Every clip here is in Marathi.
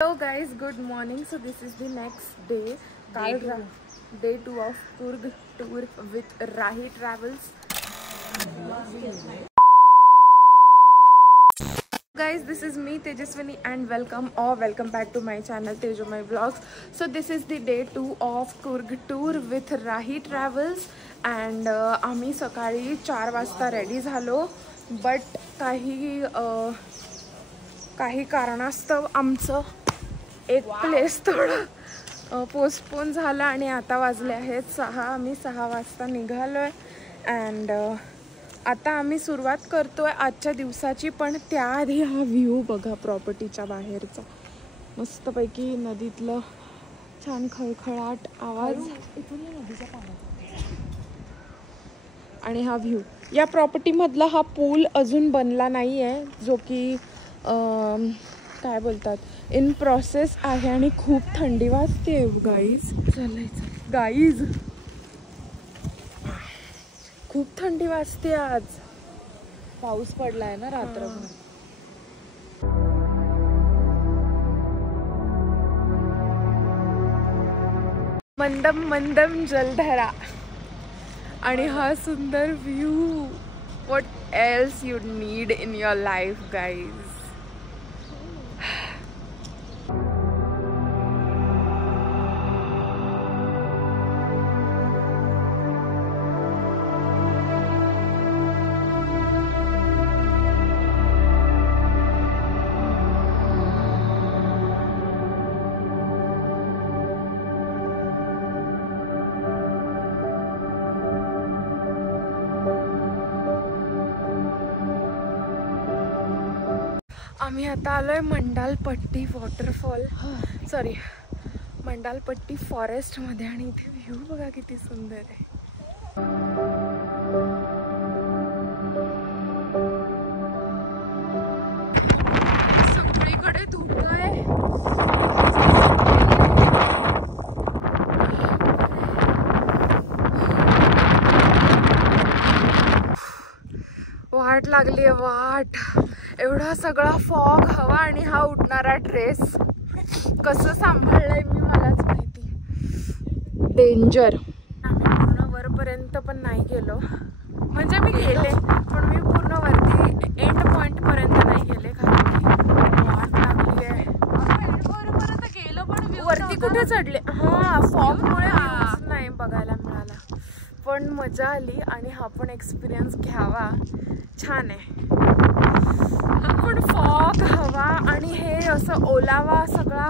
Hello guys, good morning. So this is the next day. Day 2 of Coorg tour with Rahi Travels. Guys, this is me Tejaswini and welcome back to my channel Tejomai Vlogs. So this is the day 2 of Coorg tour with Rahi Travels and आम्ही सकाळी 4 वाजता रेडी झालो, बट काही कारणास्तव आमचं एक प्लेस थोडं पोस्टपोन झालं आणि आता वाजले आहेत 6. आम्ही 6 वाजता निघालोय अँड आता आम्ही सुरुवात करतोय आजच्या दिवसाची. पण त्याआधी हा व्ह्यू बघा प्रॉपर्टीच्या बाहेरचा, मस्तपैकी नदीतलं छान खळखळाट आवाज आणि हा व्ह्यू. या प्रॉपर्टीमधला हा पूल अजून बनला नाही आहे, जो की काय बोलतात इन प्रोसेस आहे आणि खूप थंडी वाजते गाईज. खूप थंडी वाजते. आज पाऊस पडलाय ना रात्रभर. मंदम मंदम जलधरा आणि हा सुंदर view. What else you need in your life guys. आम्ही आता आलोय मंडालपट्टी वॉटरफॉल, सॉरी मंडालपट्टी फॉरेस्ट मध्ये आणि इथे व्ह्यू बघा किती सुंदर आहे. सगळीकडे धुकं आहे. वाट लागली आहे वाट. एवढा सगळा फॉग, हवा आणि हा उडणारा ड्रेस कसं सांभाळलंय मी मलाच माहिती. डेंजर. आम्ही पूर्ण वरपर्यंत पण नाही गेलो, म्हणजे मी गेले पण मी पूर्ण वरती एंड पॉइंट पर्यंत नाही गेले कारण की वाट लागली आहे. गेलो पण वरती कुठे चढले. हा फॉगमुळे नाही बघायला मिळाला, पण मजा आली आणि हा पण एक्सपिरियन्स घ्यावा. छान आहे. पण फॉग, हवा आणि हे असं ओलावा सगळा.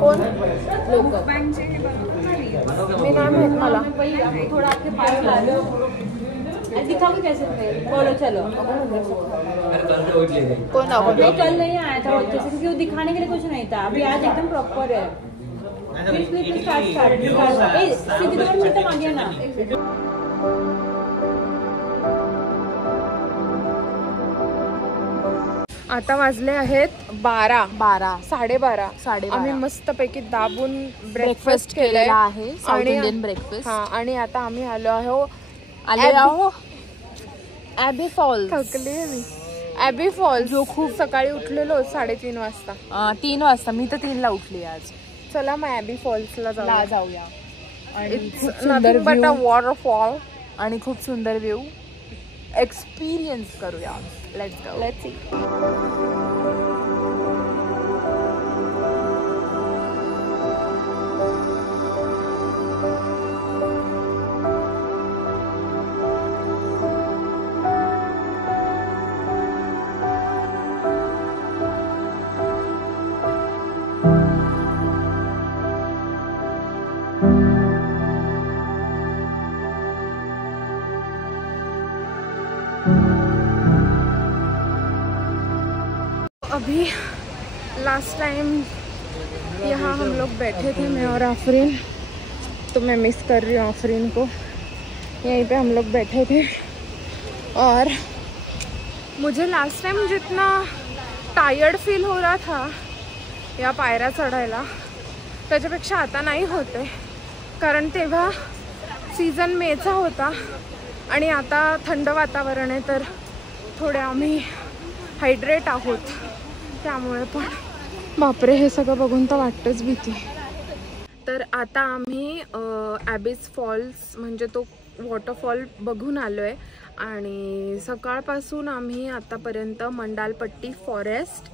कोण लोक मी नाही माहित मला. थोड़ा आपके पास ला लो. दिखाओगे कैसे? बोलो चलो. कौन नहीं कल नहीं आया था बच्चे से, क्योंकि वो दिखाने के लिए कुछ नहीं था. अभी आज एकदम प्रॉपर है. प्लीज स्टार्ट सीधी आ गया ना. आता वाजले आहेत 12:30. आम्ही मस्तपैकी दाबून ब्रेकफास्ट केलेला आहे इंडियन ब्रेकफास्ट. आणि आता आम्ही आलो आहो ॲबी फॉल्स. थकले मी. ॲबी फॉल्स जो खूप सकाळी उठलेलो 3:30 वाजता. 3 वाजता. मी तर 3 ला उठली आज. चला मग ॲबी फॉल्सला जाऊया. आणि वॉटरफॉल आणि खूप सुंदर व्ह्यू एक्सपिरियन्स करूया. Let's see. अभी लास्ट टाइम यहाँ हम लोग बैठे थे, मैं और आफरीन, तो मैं मिस कर रही हूँ आफरीन को. यहीं पे हम लोग बैठे थे। और मुझे लास्ट टाइम जितना टायर्ड फील हो रहा था या पायऱ्या चढायला त्याच्यापेक्षा आता नाही होते, कारण तेव्हा सीझन मेचा होता आणि आता थंड वातावरण आहे, तर थोडे आम्ही हायड्रेट आहोत, त्यामुळे पण बापरे हे सगळं बघून तर वाटतंच भीती। तर आता आम्ही ॲबेस फॉल्स म्हणजे तो वॉटरफॉल बघून आलो आहे आणि सकाळपासून आम्ही आतापर्यंत मंडालपट्टी फॉरेस्ट,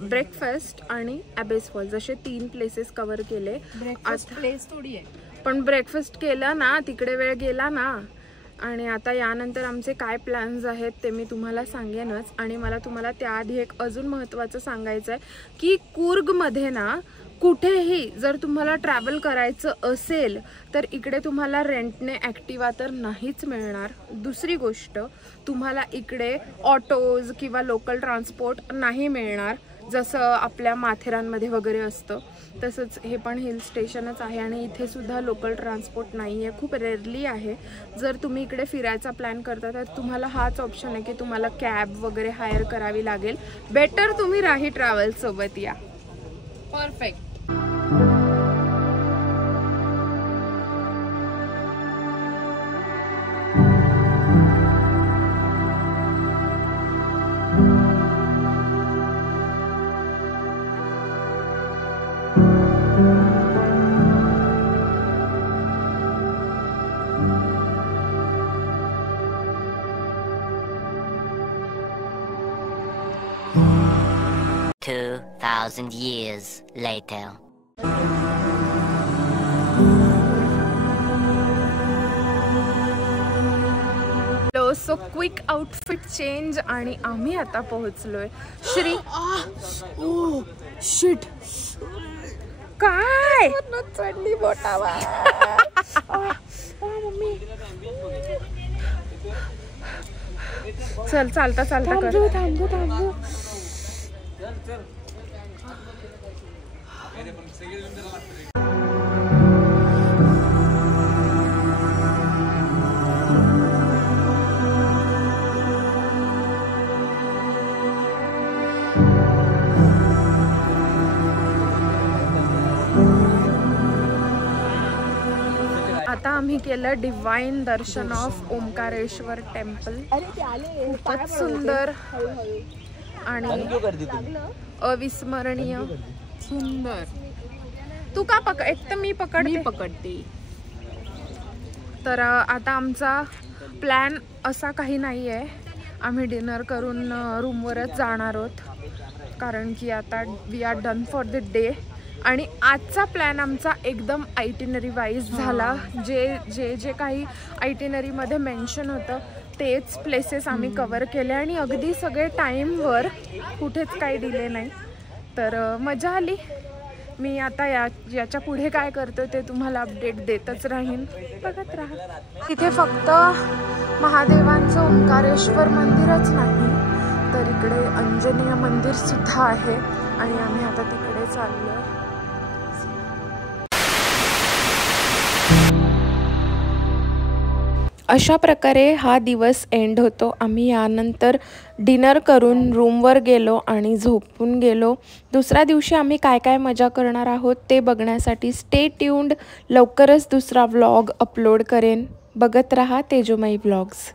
ब्रेकफास्ट आणि ॲबेस फॉल्स असे 3 प्लेसेस कव्हर केले। प्लेस थोडी आहे, पण ब्रेकफास्ट केला ना, तिकडे वेळ गेला ना। आणि आता यानंतर आमचे काय प्लॅन्स आहेत ते मी तुम्हाला सांगेनच। आणि मला तुम्हाला त्याआधी एक अजून महत्त्वाचं सांगायचं आहे की कूर्गमध्ये ना कुठेही जर तुम्हाला ट्रॅव्हल करायचं असेल तर इकडे तुम्हाला रेंटने ॲक्टिवा तर नाहीच मिळणार। दुसरी गोष्ट, तुम्हाला इकडे ऑटोज किंवा लोकल ट्रान्सपोर्ट नाही मिळणार, जसं आपल्या माथेरानमध्ये वगैरे असतं तसंच हे पण हिल स्टेशनच आहे आणि इथे सुद्धा लोकल ट्रान्सपोर्ट नाही आहे, खूप रेअरली आहे। जर तुम्ही इकडे फिरायचा प्लॅन करता तर तुम्हाला हाच ऑप्शन आहे की तुम्हाला कॅब वगैरे हायर करावी लागेल। बेटर तुम्ही राही ट्रॅव्हल्ससोबत या। Perfect. $2,000 years later. So quick outfit change आणि आम्ही आता पोहोचलोय श्री। ओ शिट, काय चढली बोटावर। मम्मी चल, चालता चालता कर। थांबू। आता आम्ही केलं divine Darshan of Omkareshwar temple. खूपच सुंदर आणि अविस्मरणीय सुंदर। तू का पकड, एक तर मी पकडते। तर आता आमचा प्लॅन असा काही नाही आहे, आम्ही डिनर करून रूमवरच जाणार आहोत, कारण की आता we are done for the day. आणि आजचा प्लॅन आमचा एकदम आयटिनरी वाईज झाला, जे काही आयटिनरीमध्ये मेन्शन होतं तेच प्लेसेस आम्ही कवर केले आणि अगदी सगळे टाईमवर, कुठेच काही डिले नाही। तर मजा आली। मी आता याच्या पुढे काय करतो ते तुम्हाला अपडेट देतच राहीन, बघत राहा। तिथे फक्त महादेवांचं ओंकारेश्वर मंदिरच नाही तर इकडे अंजनेय मंदिर सुद्धा आहे आणि आम्ही आता तिकडे चाललो। अशा प्रकारे हा दिवस एंड होतो। आम्ही यानंतर डिनर करून रूमवर गेलो आणि झोपून गेलो। दुसऱ्या दिवशी आम्ही काय काय मजा करणार आहोत ते बघण्यासाठी स्टे ट्यून्ड। लवकरच दुसरा व्लॉग अपलोड करेन, बघत रहा तेजोमयी व्लॉग्स।